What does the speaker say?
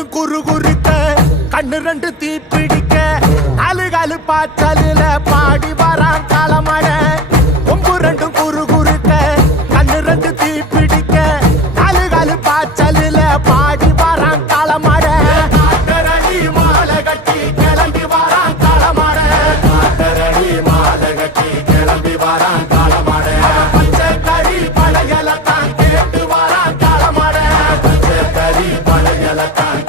ரெண்டும் குறு குறுக்க கண்ணு ரெண்டு தீப்பிடிக்க அழுகாலு பாச்சலில பாடி வரான் காலமட கொம்பு ரெண்டும் குறு குறுக்க கண்ணு ரெண்டு தீப்பிடிக்க அழுகாலு பாச்சலில பாடி வரான் காலமட மாலை கட்டி கிளம்பி வரான் காலமட மாலை கட்டி கிளம்பி வரான் காலமட பச்சை கறி பழையல தான் கேட்டு வரான் காலமட பச்சை கறி பழையல தான்